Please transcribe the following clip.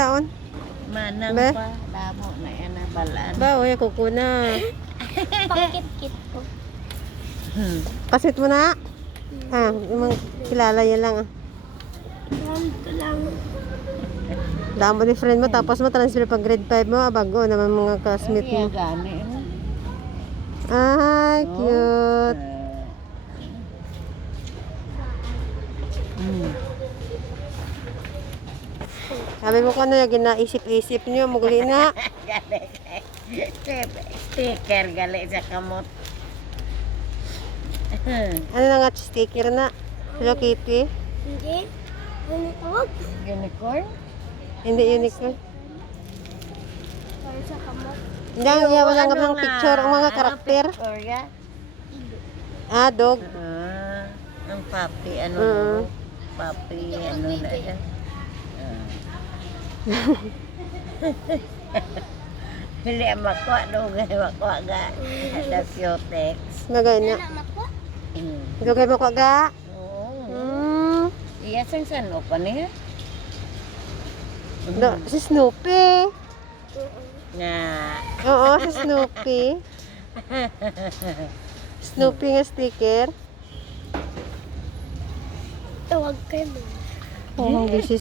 taon? Manang Be? pa. Damo na yan na balaan. Ba, oy, kukuna. Pangkit-kit ko. Kasit mo na. Ah, yung kilala yan lang. Ito lang. Damo ni friend mo, tapos mo transfer pag grade 5 mo, bago naman mga classmate Ay, mo. gani. Ay, cute. Sabi mo ko na, ginaisip-isip nyo, mugli na. Gali. Sticker gali sa kamot. Ano na nga, sticker na. Hello Kitty. Hindi. Ano tawag? Unicorn? Hindi unicorn. Para sa kamot. Hindi, wala nga bang picture, ang mga karakter. Victoria? Ah, dog. Ang papi, ano? Papi, ano na yan? Hindi makuha doon, makuha ga. Ada cutex. Nagay na. Anak ko? Dugay mo ko ga. Oo. Iya sang sano pa niya? Si Snoopy. Nga. Oo, si Snoopy. Snoopy nga sticker. Tawag kayo mo. Oh, busy